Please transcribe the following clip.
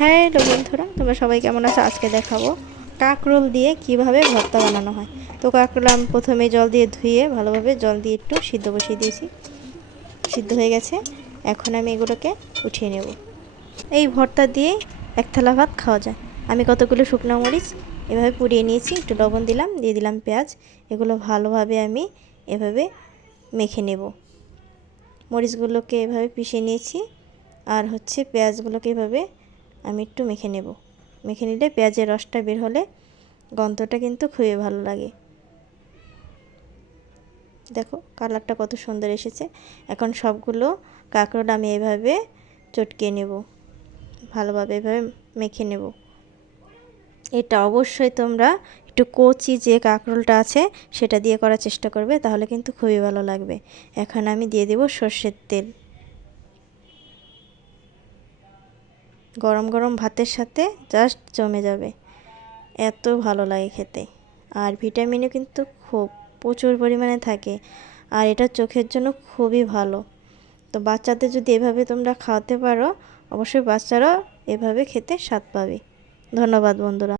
Hello বন্ধুরা, তোমরা সবাই কেমন আছো? আজকে দেখাবো কাঁকরোল দিয়ে কিভাবে ভর্তা বানানো হয়। তো কাঁকরোল আমি প্রথমে জল দিয়ে ধুয়ে ভালোভাবে জল দিয়ে একটু সিদ্ধ বসিয়ে দিয়েছি। সিদ্ধ হয়ে গেছে, এখন আমি এগুলোকে উঠিয়ে নেব। এই ভর্তা দিয়ে এক থালা ভাত খাওয়া যায়। আমি কতগুলো শুকনো মরিচ এভাবে পুড়িয়ে নিয়েছি, একটু লবণ দিলাম, দিয়ে দিলাম পেঁয়াজ। এগুলো ভালোভাবে আমি এভাবে মেখে নেব। মরিচগুলোকে এভাবে পিষে নিয়েছি, আর পেঁয়াজগুলোকে এভাবে আমি একটু মেখে নেব। মেখে নিলে পেঁয়াজের রসটা বের হলে গন্ধটা কিন্তু খুবই ভালো লাগে। দেখো কালারটা কত সুন্দর এসেছে। এখন সবগুলো কাঁকরোল আমি এভাবে চটকে নেব, ভালোভাবে এভাবে মেখে নেব। এটা অবশ্যই তোমরা একটু কচি যে কাঁকরোলটা আছে সেটা দিয়ে করার চেষ্টা করবে, তাহলে কিন্তু খুবই ভালো লাগবে। এখন আমি দিয়ে দেব সর্ষের তেল। গরম গরম ভাতের সাথে জাস্ট জমে যাবে, এত ভালো লাগে খেতে। আর ভিটামিনও কিন্তু খুব প্রচুর পরিমাণে থাকে, আর এটা চোখের জন্য খুবই ভালো। তো বাচ্চাদের যদি এভাবে তোমরা খাওয়াতে পারো, অবশ্যই বাচ্চারাও এভাবে খেতে স্বাদ পাবে। ধন্যবাদ বন্ধুরা।